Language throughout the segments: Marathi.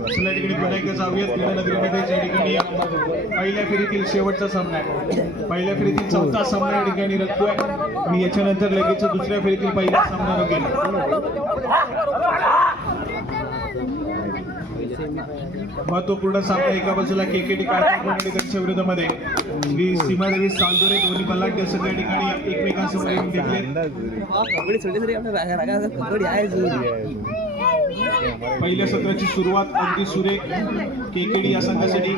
असल्या ठिकाणी पुन्हा एकदा जाऊयात क्रीडा नगरीमध्ये ज्या ठिकाणी पहिल्या फेरीतील शेवटचा सामना आहे. पहिल्या फेरीतील चौथा सामना या ठिकाणी रंगतोय आणि याच्यानंतर लगेच दुसऱ्या फेरीतील पहिला सामना रंगेल. महत्वपूर्ण सामना एका बाजूला केकेडी कारखाना आणि त्यांच्या विरोधामध्ये श्री सीमादेवी सालदोरे दोन्ही बलाढ्य असं त्या ठिकाणी एकमेकांसमोर येऊन घेतले. पहिल्या सत्राची सुरुवात अगदी सुरेख केकेडी या संघासाठी.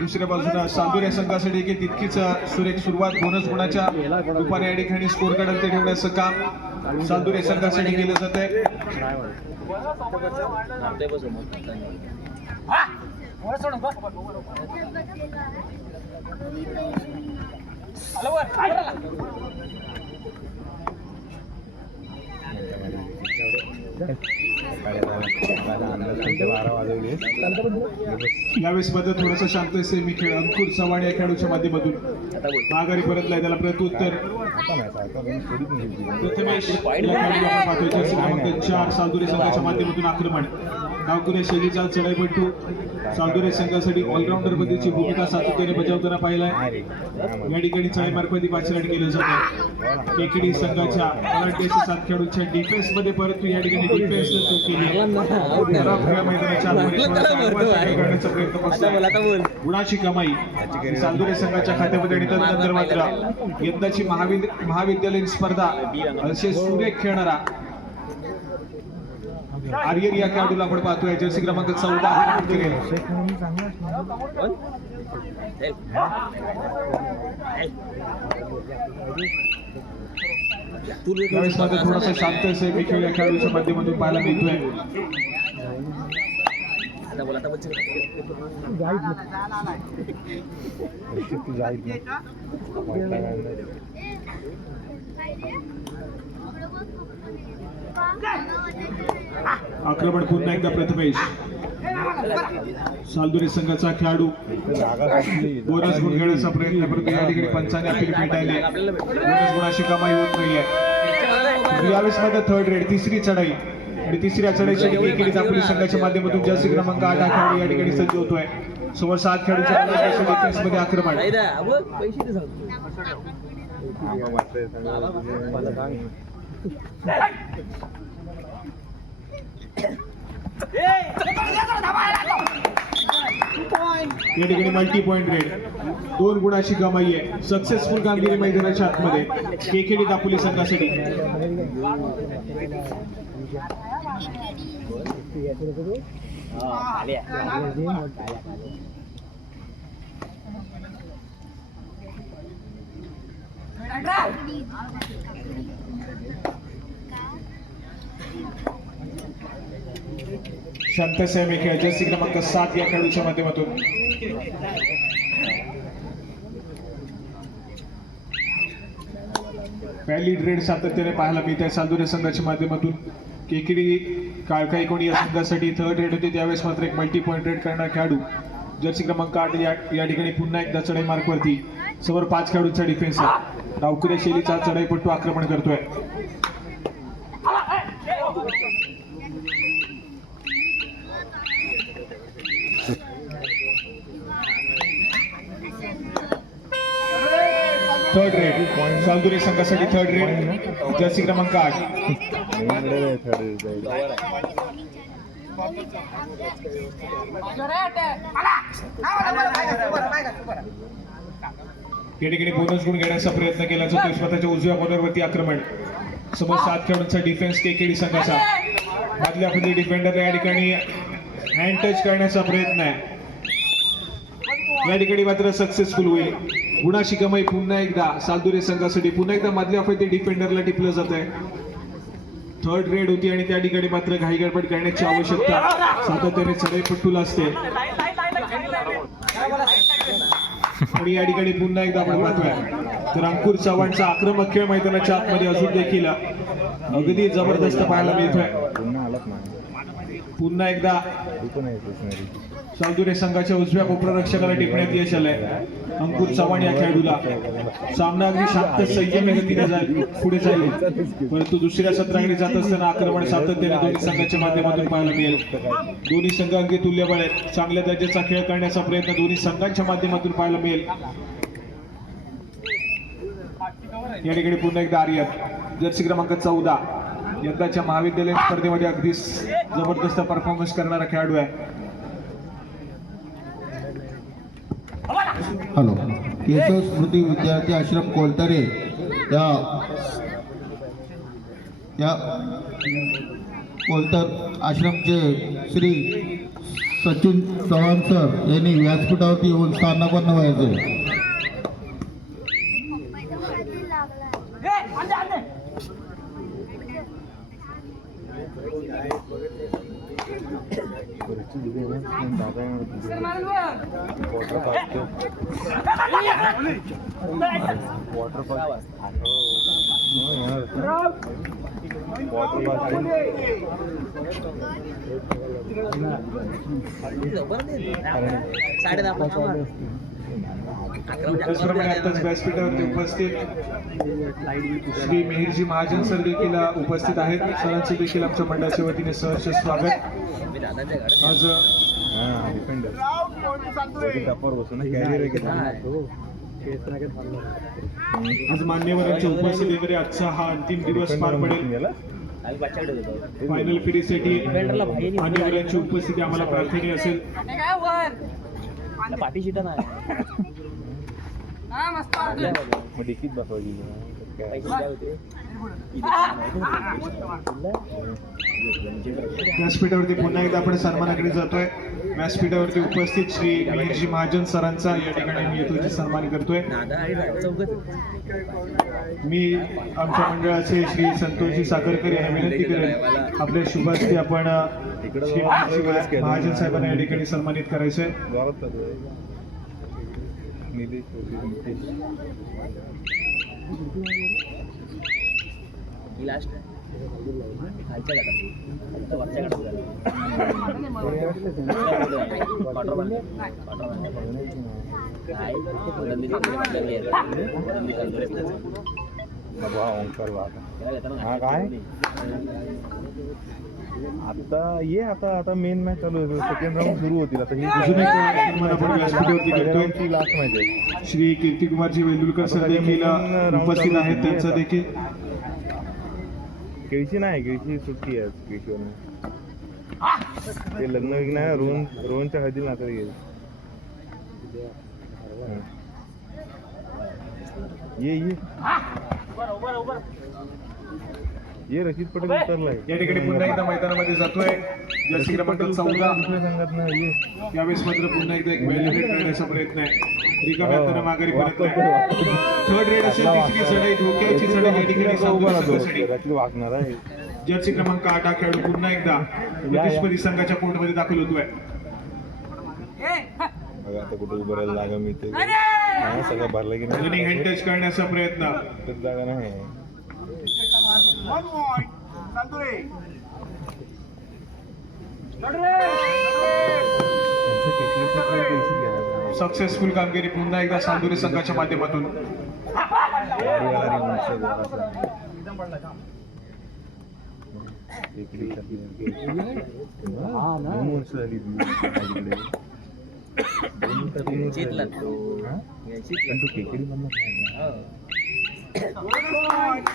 दुसऱ्या बाजूला सालदोरे संघासाठी तितकीच सुरेख सुरुवात बोनस गुणाच्या रूपाने या ठिकाणी स्कोर कार्ड ठेवण्याचं काम सालदोरे संघासाठी केलं जात आहे. यावेळेस मध्ये थोडंसं शांत सेमी खेळ अंकुर चव्हाण या खेळाडूच्या माध्यमातून माघारी परतलाय. त्याला प्रत्युत्तर प्रथमेश क्रमांक 4 सालदोरे संघाच्या माध्यमातून आक्रमण. डावखुऱ्या शैलीचा चढाईपट्टू सालदोरे संघासाठी ऑलराऊंडर पद्धतीची भूमिका सातत्याने बजावताना पाहिलाय. या ठिकाणी चढाईमार्फत पाचलाट केलं जातं. केकेडी संघाच्या बलाढ्याच्या 7 खेळाडूंच्या डिफेन्स मध्ये परंतु या ठिकाणी डिफेन्स करण्याचा प्रयत्न करतो. गुणाची कमाई सालदोरे संघाच्या खात्यामध्ये आणि त्यानंतर मात्र यंदाची महाविद्यालयीन स्पर्धा असे सुरेख खेळणारा आर्यन या खेळाडूला आपण पाहतोय. जर्सी क्रमांक 14 यावेळेस मात्र थोडासा शांत असे खेळ या खेळाडूच्या माध्यमातून पाहायला मिळतोय. आक्रमण पुन्हा एकदा प्रथमेश सालदोरे संघाचा खेळाडू बोनस गुण घेण्याचा प्रयत्न परंतु या ठिकाणी पंचाने अपील फेटाळले. बोनस गुणाची कमाई होत नाहीये. यावेळेस मध्ये थर्ड रेड तिसरी चढाई आणि तिसऱ्या चढाईसाठी केकेडी दापोली संघाच्या माध्यमातून जर्सी क्रमांक 8 खेळाडू या ठिकाणी सज्ज होतोय. समोर 7 खेळाडूंच्या डिफेन्स मध्ये आक्रमण. या ठिकाणी मल्टी पॉइंट रेड 2 गुणाची कमाई आहे. सक्सेसफुल कामगिरी मैदानाच्या आतमध्ये केकेडी दापोली संघासाठी. शांत सेमी खेळ जर्सी क्रमांक 7 या खेळाडूच्या माध्यमातून. पहिली रेड सातत्याने पाहायला मिळते सालदोरे संघाच्या माध्यमातून. केकेडी काळकाई कोणी या संघासाठी थर्ड रेड होती. त्यावेळेस मात्र एक मल्टी पॉइंट रेड करणारा खेळाडू जर्सी क्रमांक 8 या ठिकाणी पुन्हा एकदा चढाई मार्कवरती. समोर 5 खेळाडूंचा डिफेन्स आहे. डावखुऱ्या शैलीचा चढाईपट्टू आक्रमण करतोय. थर्ड रेड सालदोरे संघासाठी थर्ड रेड जर्सी क्रमांक 8. या ठिकाणी बोनस गुण घेण्याचा प्रयत्न केला जातो. स्वतःच्या उजव्या कॉर्नरवरती आक्रमण. समोर 7 खेळाडूंचा डिफेन्स केकेडी संघाचा. मधल्या फुली डिफेंडर या ठिकाणी हँड टच करण्याचा प्रयत्न आहे. या ठिकाणी मात्र सक्सेसफुल होईल. गुणाची कमाई पुन्हा एकदा सालदोरे संघासाठी. पुन्हा एकदा मधल्या फुली डिफेंडरला टिपलं जात आहे. थर्ड रेड होती आणि त्या ठिकाणी मात्र घाई गडबड करण्याची आवश्यकता सातत्याने चढाईपट्टूला असते. आणि या ठिकाणी पुन्हा एकदा आपण पाहतोय तर अंकुर चव्हाणचा आक्रमक खेळ मैदानाच्या आतमध्ये अजून देखील अगदी जबरदस्त पाहायला मिळतोय. पुन्हा एकदा सावदुरे संघाच्या उजव्या कोपररक्षकाला टिपण्यात यश आलंय. अंकुर चव्हाण या खेळाडूला. सामना अगदी शांत संयमी गतीने पुढे जाईल, परंतु दुसऱ्या सत्राकडे जात असताना आक्रमण सातत्याने दोन्ही संघाच्या माध्यमातून पाहायला मिळेल. दोन्ही संघ अगदी तुल्यबळ आहेत. चांगल्या दर्जाचा खेळ करण्याचा प्रयत्न दोन्ही संघांच्या माध्यमातून पाहायला मिळेल. या ठिकाणी पुन्हा एकदा आर्यन, जर्सी क्रमांक 14, यंदाच्या महाविद्यालयीन स्पर्धेमध्ये अगदी जबरदस्त परफॉर्मन्स करणारा खेळाडू आहे. हॅलो, केशव स्मृती विद्यार्थी आश्रम कोलतरे या कोलतर आश्रमचे श्री सचिन चव्हाण सर यांनी व्यासपीठावरती येऊन स्थानापन्न व्हायचे. त्याचप्रमाणे आताच व्यासपीठावरती उपस्थित श्री मिहिरजी महाजन सर देखील उपस्थित आहेत. सरांचे देखील आमच्या मंडळाच्या वतीने सहर्ष स्वागत. आज मान्यवरांच्या उपस्थितीमध्ये आजचा हा अंतिम दिवस पार पडेल. फायनल फेरीसाठी मान्यवरांची उपस्थिती आम्हाला प्रार्थनीय असेल. पाठी शिटा नाही व्यासपीठावरती पुन्हा एकदा आपण सन्मानाकडे जातोय. व्यासपीठावरती उपस्थित श्री मिहिरजी महाजन सरांचा या ठिकाणी मी येथून सन्मान करतोय. मी आमच्या मंडळाचे श्री संतोषजी सागरकर यांना विनंती करेन आपल्या शुभास्ती आपण श्री मिहिरजी महाजन साहेबांना या ठिकाणी सन्मानित करायचंय. लास्ट खालच्या गटात वरच्या गटात काय आता मेन मॅच चालू आहे. सेकंड राऊंड सुरू होतील. आता ही अजून एक सन्मान आपण व्यासपीठावरती करतोय. लास्ट मॅच आहे. श्री कीर्तिकुमारजी वेलुलकर सर देखील उपस्थित आहेत. त्यांचा देखील केळशी नाही, केळशी सुट्टी आहे. केळशीवर ते लग्न विग्न आहे. रोहनच्या हळदीला नाकडे गेले. ये रशीद पटेल उतरलाय. या ठिकाणी पुन्हा एकदा मैदानामध्ये जातोय. जर्सी क्रमांक 14 दुसऱ्या संघात नाही. ये यावेळेस मात्र पुन्हा एकदा एक व्हॅलिडेट करण्याचा प्रयत्न आहे. रिकाम्या हाताने माघारी परतलाय. थर्ड रेड असेल, तिसरी चढाई, धोक्याची चढाई या ठिकाणी सावधान वागणार आहे. जर्सी क्रमांक 8 हा खेळाडू पुन्हा एकदा प्रतिस्पर्धी संघाच्या कोर्टमध्ये दाखल होतोय. आता कुठे उभं राहायला जागा मिळते. सगळं भरलं की रनिंग हँड टच करण्याचा प्रयत्न. जागा नाही. सक्सेसफुल कामगिरी पुन्हा एकदा सावदुरे संघाच्या माध्यमातून.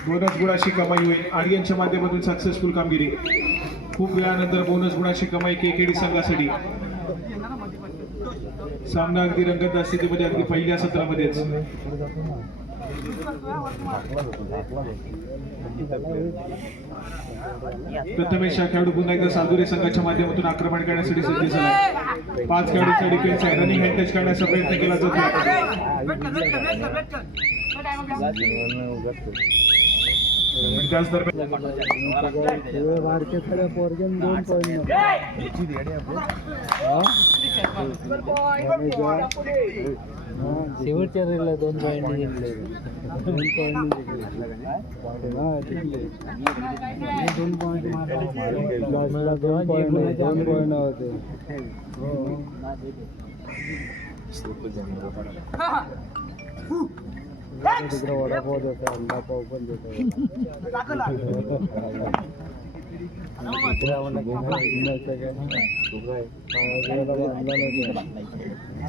बोनस गुणाची कमाई होईल. आर्यनच्या माध्यमातून सक्सेसफुल कामगिरी. खूप वेळानंतर बोनस गुणाची कमाई केकेडी संघासाठी. सामना अगदी रंगत स्थितीमध्ये अगदी पहिल्या सत्रामध्येच. प्रथमेश हा खेळाडू पुन्हा एकदा सावदुरे संघाच्या माध्यमातून आक्रमण करण्यासाठी सज्ज झाला. 5 खेळाडूंचा डिफेन्स आहे. रनिंग हँड टच करण्याचा प्रयत्न केला जातो. आणि त्याच दरम्यान शेवटच्या रेला 2 पॉईंट घेतले. 2 पॉईंट होते. तिकडे वडापाव देतो, अंडापाव पण देतो.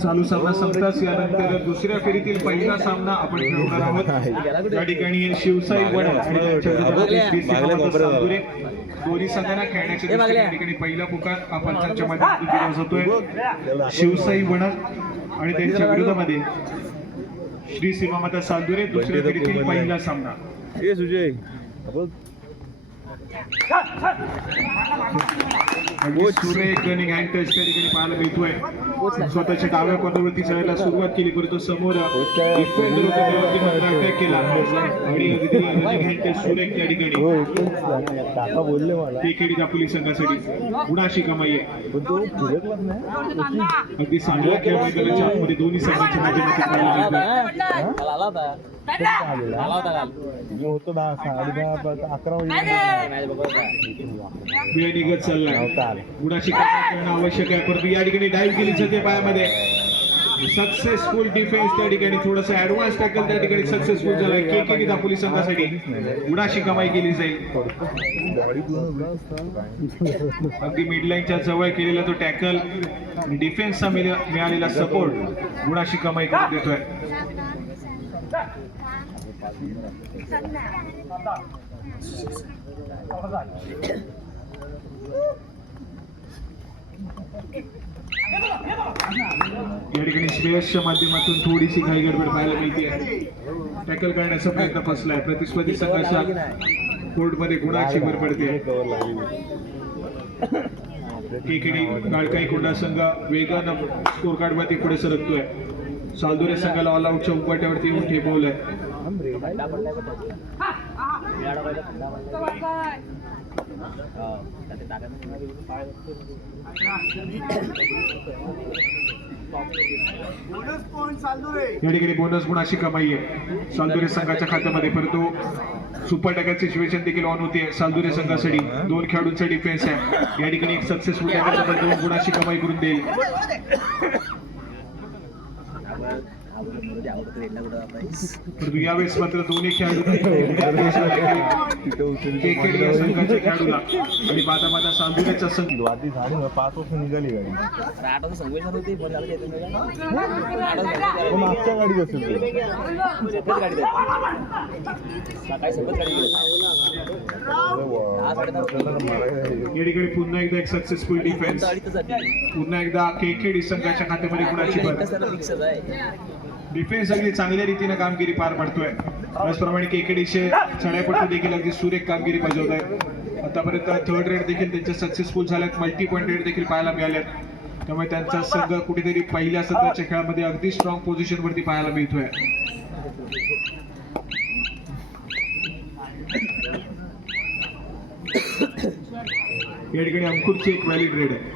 चालू सामना संपताच यानंतर दुसऱ्या फेरीतील पहिला सामना आपण खेळणार आहोत. या ठिकाणी शिवसाई वडा आणि त्यांच्या विरोधात श्री सीमावंत सालुरे दोन्ही संघांना खेळण्याच्या दृष्टीने या ठिकाणी पहिला पुकार हा पंचांच्या माध्यमातून दिला जातोय. शिवसाई वडा आणि त्यांच्या विरोधामध्ये श्री सीमामाता सालुरे दुसऱ्या फेरीतील पहिला सामना. ए सुजय सुरेख रनिंग हँड टच त्या ठिकाणी पाहायला मिळतोय. स्वतःच्या डाव्या कॉर्नरवरती चढायला सुरुवात केली, परंतु समोर डिफेंडर होता त्यावरती मात्र अटॅक केला आणि अगदी रनिंग हँड टच सुरेख त्या ठिकाणी बोलले मला केकेडी दापोली संघासाठी गुणाशी कमाई आहे. अगदी चांगला खेळ मैदानाच्या आतमध्ये दोन्ही संघांच्या माध्यमातून पाहायला मिळतोय. होतो 10-10:30 वेळ निघत चाललाय. गुणाशी कमाई करणं आवश्यक आहे, परंतु या ठिकाणी डाईव्ह केली जाते पायामध्ये. सक्सेसफुल डिफेन्स त्या ठिकाणी, थोडंसं ऍडव्हान्स टॅकल त्या ठिकाणी सक्सेसफुल झालाय. केकेडी दापोली संघासाठी गुणाशी कमाई केली जाईल. अगदी मिडलाईनच्या जवळ केलेला तो टॅकल, डिफेन्सचा मिळालेला सपोर्ट गुणाशी कमाई करून देतोय. या ठिकाणी श्रेयसच्या माध्यमातून थोडीशी घाई गडबड पाहायला मिळते. टॅकल करण्याचा प्रयत्न फसलाय. प्रतिस्पर्धी संघाच्या कोर्टमध्ये गुणाची भर पडते. केकेडी काळकाई कोंडा संघ वेगानं स्कोर कार्ड मध्ये पुढे सरकतोय. सालदुरे संघाला ऑल आउटच्या उपाट्यावरती येऊन ठेपवलंय. या ठिकाणी बोनस गुणाची कमाई आहे सालदुरे संघाच्या खात्यामध्ये, परंतु सुपर टॅकल सिच्युएशन देखील ऑन होते सालदुरे संघासाठी. 2 खेळाडूंचा डिफेन्स आहे. या ठिकाणी एक सक्सेसफुल टॅकल 2 गुणाची कमाई करून देईल. परंतु यावेळेस मात्र दोन्ही खेळाडू केकेडी या संघाच्या खेळाडूला आणि बादा सालदुरेचा संघ आधी 5:30 निघाली गाडी. मागच्या गाडीत असेल या ठिकाणी पुन्हा एकदा एक सक्सेसफुल डिफेन्स. पुन्हा एकदा केकेडी संघाच्या खात्यामध्ये गुणाची भर. डिफेन्स अगदी चांगल्या रीतीने कामगिरी पार पाडतोय. त्याचप्रमाणे केकेडीचे चढाईपटू देखील अगदी सुरेख कामगिरी बजावत आहेत. आतापर्यंत थर्ड रेड देखील त्यांचे सक्सेसफुल झाल्यात. मल्टी पॉईंट रेड देखील पाहायला मिळाल्यात. त्यामुळे त्यांचा संघ कुठेतरी पहिल्या सत्राच्या खेळामध्ये अगदी स्ट्रॉंग पोझिशन वरती पाहायला मिळतोय. या ठिकाणी अंकुरची एक व्हॅलिड रेड आहे.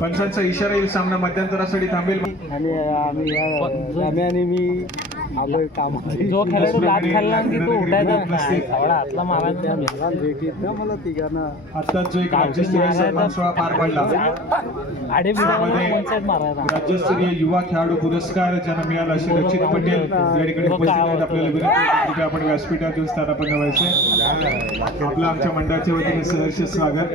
पंचांचा इशारा येईल, सामना मध्यंतरासाठी थांबेल. आणि मी आलोय कामात. जो खेळाडू लाट खाल्ला की तो उठायचा नाही, थोडा हातला मारायचा. मला तिघांना आताच जो एक राज्यस्तरीय सन्मान सोहळा पार पडला, राज्यस्तरीय युवा खेळाडू पुरस्कार ज्यांना मिळाला असे रचित पटेल या ठिकाणी उपस्थित आहेत. आपल्याला विनंती आपण व्यासपीठात येऊन स्थानापन्न व्हायचे. आपलं आमच्या मंडळाच्या वतीने सहर्ष स्वागत.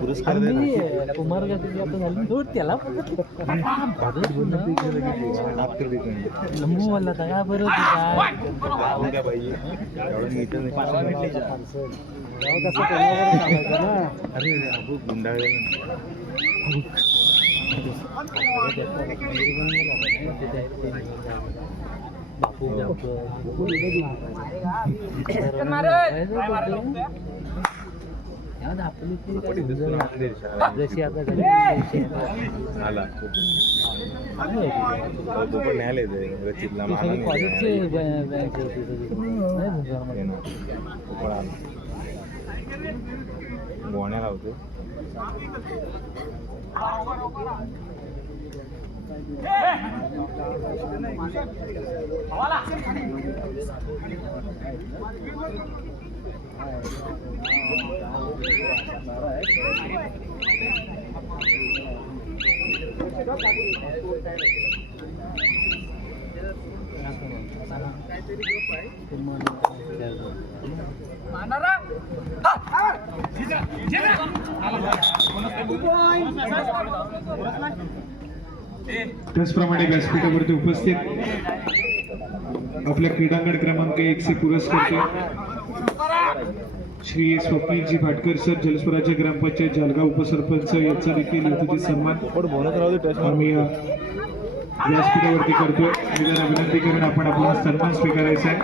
पुरस्कार कुमार त्याला लंबू मला काय बरं अरे गुंडा जशी आता आला तो पण न्यायला रचितला कॉलेजची बँक गोण्याला होतो त्याचप्रमाणे व्यासपीठावरती उपस्थित आपल्या क्रीडांगण क्रमांक 1 चे पुरस्कार श्री स्वप्नीलजी भाटकर सर, जलस्वराज्य ग्रामपंचायत जळगाव उपसरपंच यांचा देखील यथोचित सन्मान आम्ही व्यासपीठावरती करतोय. मी जरा विनंती करून आपण आपला सन्मान स्वीकारायचा आहे.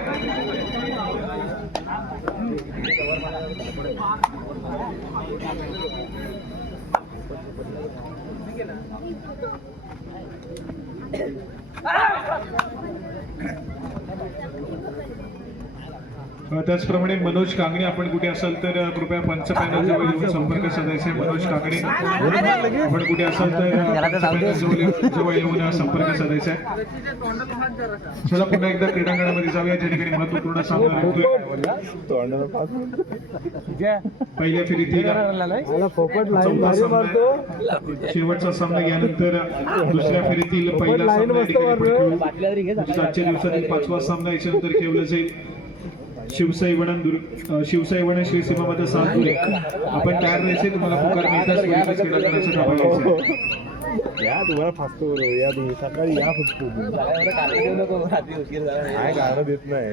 त्याचप्रमाणे मनोज कांगणे, आपण कुठे असाल तर कृपया पंच पॅनल जवळ येऊन संपर्क साधायचा आहे. मनोज कांगणे, आपण कुठे असाल तर जवळ येऊन संपर्क साधायचा आहे. चला पुन्हा एकदा क्रीडांगणामध्ये जाऊया, ज्या ठिकाणी महत्वपूर्ण सामना होतोय. पहिल्या फेरीतील चौथा सामना आहे. शेवटचा सामना यानंतर दुसऱ्या फेरीतील पहिला सामना या ठिकाणी खेळू. आजच्या दिवसातील 5वा सामना याच्यानंतर खेळला जाईल. शिवसाई वणन श्री सीमा मध्ये सातपुरे. आपण तयार राहायचे, तुम्हाला पुकार मिळताच क्रीडांगणाचा ताबा घ्यायचा. या तुम्हाला फासतो या तुम्ही सकाळी या फक्त काय कारण देत नाही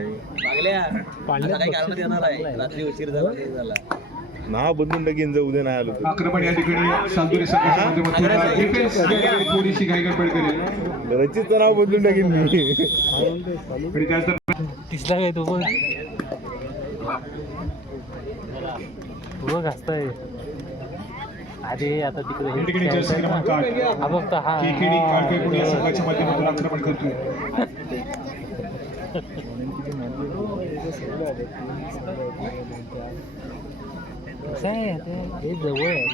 नाव बदलून टाकीन जर उद्या नाही आलो तर. आक्रमण या ठिकाणी सातपुरे संघाच्या माध्यमातून डिफेन्स या ठिकाणी थोडीशी घाई गडबड करेल. रचितचं नाव बदलून टाकीन मी. आणि त्याच दरम्यान दिसला काय तो बघ घासताय अरे आता या ठिकाणी जर्सी क्रमांक 8 हा बघता हा केकेडी काळपेकुड या संघाच्या माध्यमातून आक्रमण करतोय. हे जवळ आहे.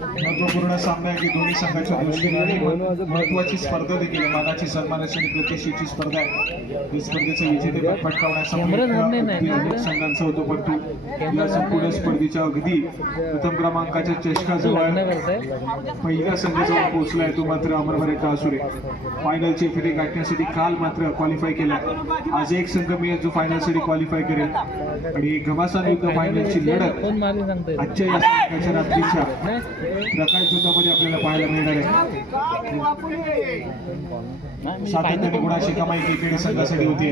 महत्वपूर्ण सामना आहे की दोन्ही संघाच्या दृष्टीने आणि महत्वाची स्पर्धा देखील मानाची सन्मानाची आणि प्रतिष्ठेची स्पर्धा आहे. ही स्पर्धेचं विजेतेपद पटकावण्यासाठी संघांचा होतो, परंतु या संपूर्ण स्पर्धेच्या अगदी प्रथम क्रमांकाच्या चषकाजवळ पहिल्या संघाजवळ पोहोचलाय तो मात्र अमरभरे कासुरे. फायनलची फेरी गाठण्यासाठी काल मात्र क्वालिफाय केला. आज एक संघ मिळेल जो फायनलसाठी क्वालिफाय करेल आणि घमासान युद्ध फायनलची लढत आजच्या या संघाच्या रात्रीच्या प्रकाश झोतामध्ये आपल्याला पाहायला मिळणार आहे. सातत्याने गुणाची कमाई केकेडी संघासाठी होती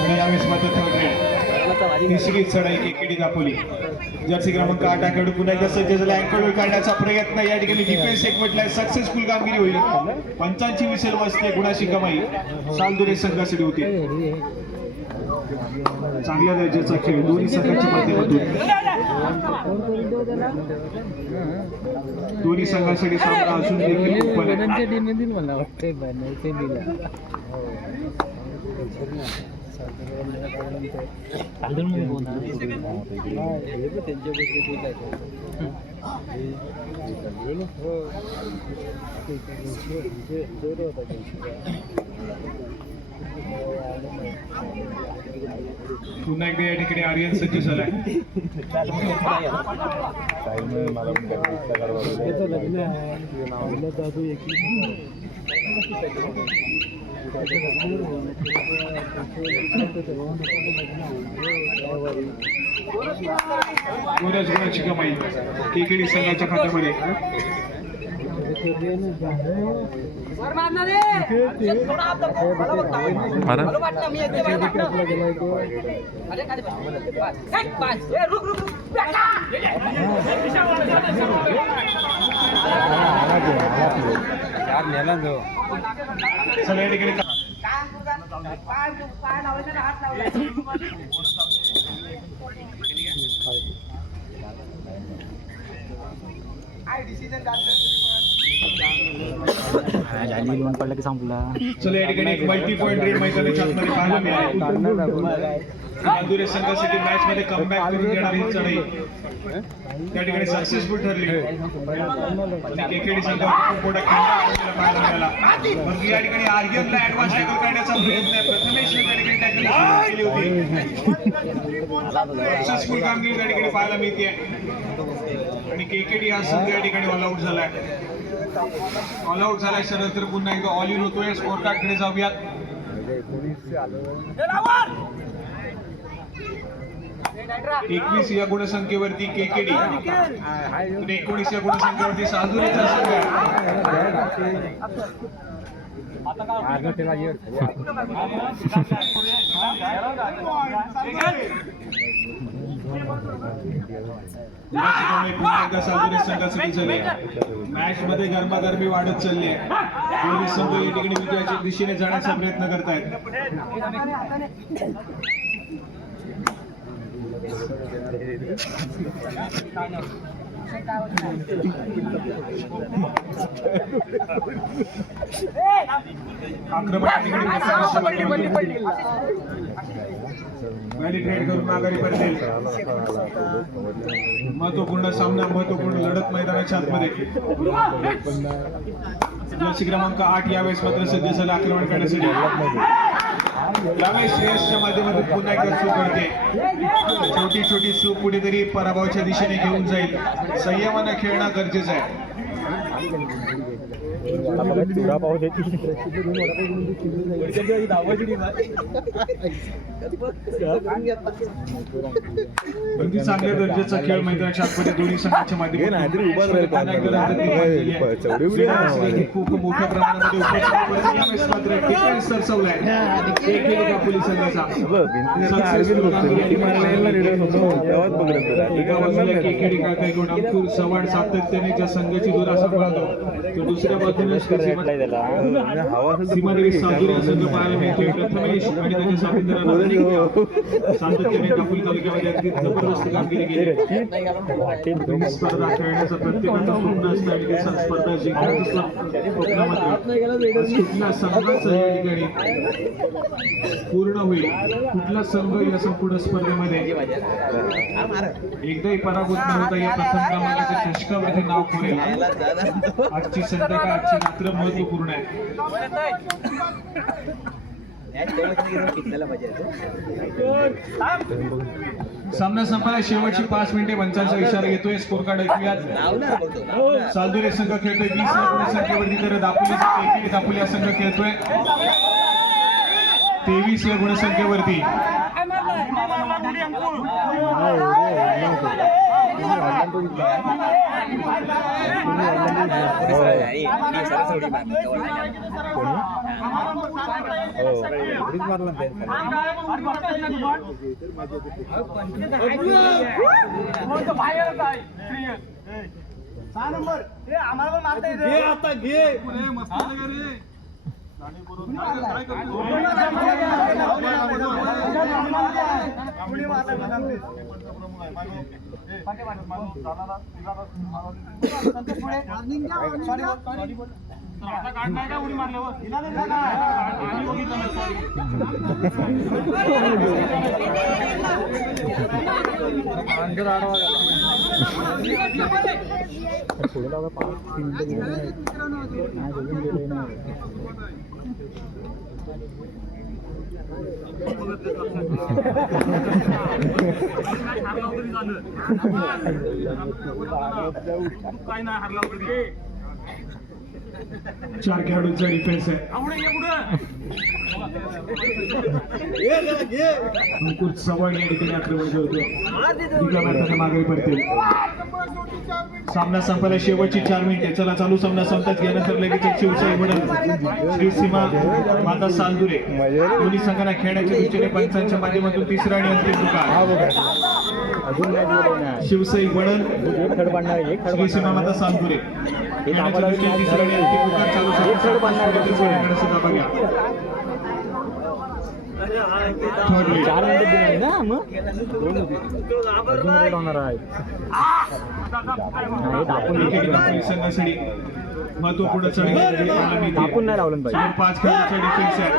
आणि यावेळेस मात्र थर्ड रेड तिसरी चढाई केकेडी दाखवली. जर्सी क्रमांक 8 आकडे पुन्हा एकदा सज्ज झाला. अँकल काढण्याचा प्रयत्न या ठिकाणी डिफेन्स सेगमेंटला सक्सेसफुल कामगिरी होईल. 85 विसेल वाजते. गुणाची कमाई सालदुरे संघासाठी होती. चांगल्या दर्जाचा खेळ दोन्ही संघांच्या माध्यमातून. दोन्ही संघांसाठी सामना अजून देखील ओपन आहे. मला वाटतंय पुन्हा एकदा या ठिकाणी आर्यन सज्ज झालाय. दोनच गुणाची कमाई केकेडी संघाच्या खात्यामध्ये. चला या ठिकाणी पडलं की संपला. चला या ठिकाणी एक मल्टी पॉईंट रेड मैदानाच्या आतमध्ये पाहायला मिळाले. चांदुरे संघासाठी मॅच मध्ये कमबॅक करून देणारी ही चढाई त्या ठिकाणी सक्सेसफुल ठरली आणि केकेडी संघावर खूप मोठा खंड आपल्याला पाहायला मिळाला. मग या ठिकाणी आर्यनला ऍडव्हान्स टॅकल करण्याचा प्रयत्न आहे. प्रथमेशने त्या ठिकाणी टॅकल केली होती. सक्सेसफुल कामगिरी त्या ठिकाणी पाहायला मिळते आणि केकेडी हा संघ या ठिकाणी ऑल आउट झालाय. ऑल आउट झाल्याच्या नंतर पुन्हा एकदा ऑल इन होतोय. स्कोर कार्डकडे जाऊयात. 21 या गुणसंख्येवरती केकेडी आणि 19 या गुणसंख्येवरती साधुरीचा संघ आहे. मॅच मध्ये गरमागरमी वाढत चालली आहे. दोन्ही संघ या ठिकाणी विजयाच्या दिशेने जाण्याचा प्रयत्न करतायत. ट्रेड करून माघारी पडतील. महत्वपूर्ण सामना, महत्वपूर्ण लढत मैदानाच्या आतमध्ये. जर्सी क्रमांक 8 यावेळेस मात्र सज्ज झाला आक्रमण करण्यासाठी. यावेळेस श्रेयसच्या माध्यमातून पुन्हा एकदा चूक करते. छोटी छोटी चूक कुठेतरी पराभवाच्या दिशेने घेऊन जाईल. संयमानं खेळणं गरजेचं आहे. अगदी चांगल्या दर्जाचा खेळ मैदानाच्या आतमध्ये दोन्ही संघाच्या माध्यमातून खूप मोठ्या प्रमाणामध्ये सरसवलाय पोलीस संघाचा. सवाड सातत्याने ज्या संघाची दुरा सांभाळतो तो दुसऱ्या बाजूने सीमादेवी साधुरी संघ पाहायला मिळतोय. प्रथमेश आणि त्याच्या साथीदारांना सातत्याने कापूल तालुक्यामध्ये अगदी जबरदस्त कामगिरी केली. स्पर्धा खेळण्याचं प्रत्येकाचं स्वप्न असतं आणि त्या स्पर्धा जिंकण्याचं स्वप्नामध्ये कुठल्या संघाचं या ठिकाणी पूर्ण होईल, कुठला संघ या संपूर्ण स्पर्धेमध्ये एकदाही पराभूत न होता या प्रथम क्रमांकाच्या चषकावरती नाव कोरेल. आजची संध्याकाळ, आजची रात्र महत्वपूर्ण आहे. सामना संपायला शेवटची 5 मिनिटे. पंचांचा इशारा येतोय. स्कोर कार्ड ऐकूयात. सालदुरे संघ खेळतोय 20 या गुणसंख्येवरती, तर दापोली हा संघ खेळतोय 23 या गुणसंख्येवरती. चार खेळाडूंचा डिफेन्स आहे. अंकुर चव्हाण या ठिकाणी आक्रमण करतो. मागे पडतील. सामना संपायला शेवटची 4 मिनिटे. चला चालू सामना संपताच यानंतर लगेच शिवशाही वडल श्री सीमा माता सालदुरे दोन्ही संघांना खेळण्याच्या दृष्टीने पंचांच्या माध्यमातून तिसरा आणि अंतिम निकाल. शिवशाही वडल श्री सीमा माता सालदुरे. खेळण्याच्या दृष्टीने तिसरा आणि अंतिम पुकार चालू ताबा घ्या. Third lead. 4 मिनिटं दिली ना मग होणार आहे पोलीस संघासाठी महत्वपूर्ण चढ आपण नाही लावलं पाहिजे. 5 खेळाडूचा डिफेन्स आहे.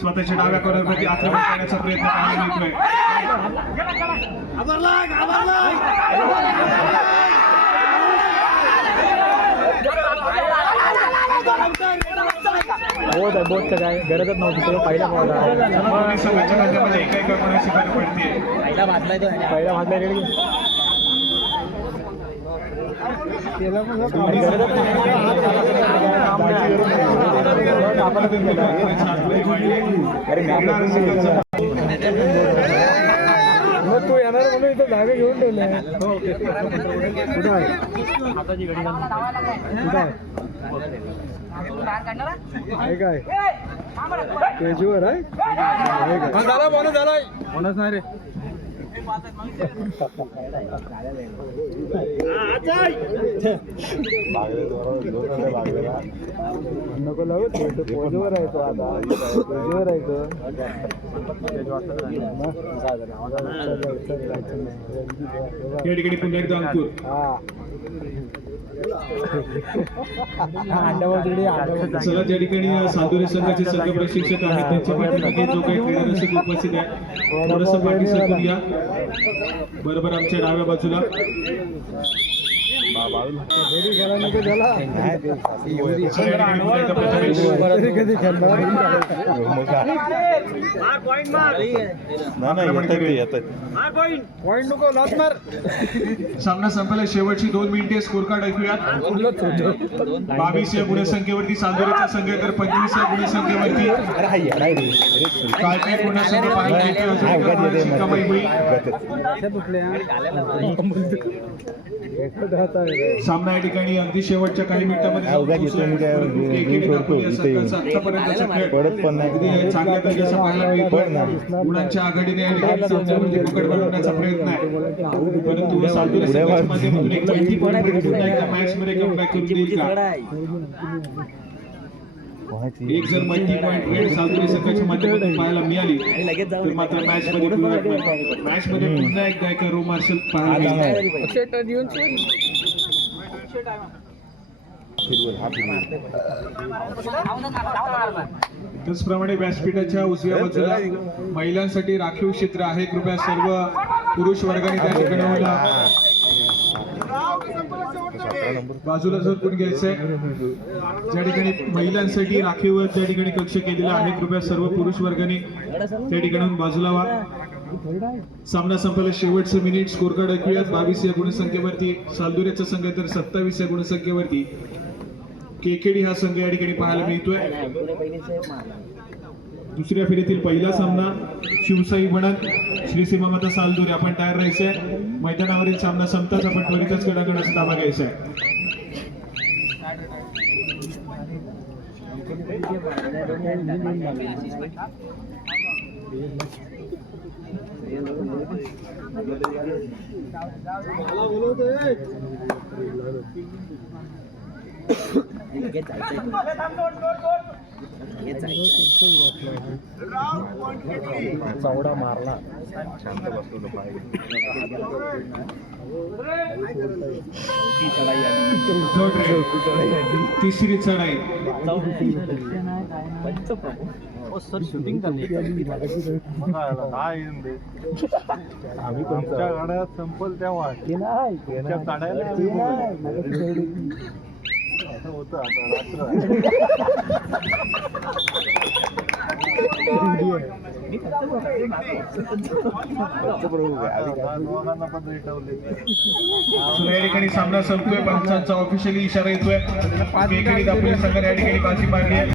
स्वतःच्या डाव्या कॉर्नरवरती आक्रमण करण्याचा प्रयत्न पाहायला मिळतोय. बोधचं काय गरजच नव्हती सगळं पहिला बॉल पोलीस संघाच्या खात्यामध्ये एका कोणाची भर पडते. पहिला भाजला रेड तू येणार म्हणून इथं जागा घेऊन ठेवले कुठं आहे हाताची घडी कुठं आहे काय पेजवर आहे झाला बोनस नाही रे नको लावू पोजवर आहे तो आता पोजवर आहे तो या ठिकाणी पुन्हा एकदा अंकुर. चला ज्या ठिकाणी सातुरे संघाचे संघ प्रशिक्षक आहेत त्यांच्या पाठीमागे जो काही क्रीडा रसिक उपस्थित आहे थोडंसं पाठी सरकून घ्या. बरोबर आमच्या डाव्या बाजूला सामना संपला. शेवटची 2 मिनिटे स्कोर कार्ड ऐकूयात. 22 या गुणसंख्येवरती चांदोरीचा संघ तर 25 या गुणसंख्येवरती काय पूर्ण संघ पाहायला मिळते. कमाई होईल. सामना या ठिकाणी अगदी शेवटच्या काही मिनिटांमध्ये चांगल्या दर्जाचा पाहायला मिळतो. गुणांच्या आघाडीने या ठिकाणी सामन्यावरती पकड बनवण्याचा प्रयत्न आहे. परंतु सातुरे संघाच्या माध्यमातून एक पहिली मॅच मध्ये कमबॅक करून देईल का? एक जर मल्टी पॉईंट रेड सातुरे संघाच्या माध्यमातून पाहायला मिळाली तर मात्र मॅच मध्ये पुन्हा एकदा एक रो मार्शल पाहायला मिळाली. त्याचप्रमाणे व्यासपीठाच्या उजव्या बाजूला महिलांसाठी राखीव क्षेत्र आहे. कृपया सर्व पुरुष वर्गाने त्या ठिकाणी बाजूला झोपून घ्यायचंय. ज्या ठिकाणी महिलांसाठी राखीव त्या ठिकाणी कक्ष केलेला आहे कृपया सर्व पुरुष वर्गाने त्या ठिकाणी बाजूला व्हा. सामना संपला. शेवटचं मिनिट. स्कोर कार्ड ऐकूयात. 22 या गुणसंख्येवरती सालदुरेचा संघ तर 27 या गुणसंख्येवरती केकेडी हा संघ या ठिकाणी पाहायला मिळतोय. दुसऱ्या फेरीतील पहिला सामना शिवसाई बनत श्रीसीमा माता सालदुरे. आपण तयार राहायचंय. मैदानावरील सामना संपताच आपण त्वरितच गडागडाचा ताबा घ्यायचा आहे. चौडा मारला. तिसरी चढाई. सर शूटिंग आमच्या गाड्यात संपल तेव्हा काढायला असं होतं. आता रात्र या ठिकाणी सामना संपतोय. पंचांचा ऑफिशियली इशारा येतोय. केकेडी दापोली संघाने या ठिकाणी बाजी मारली आहे.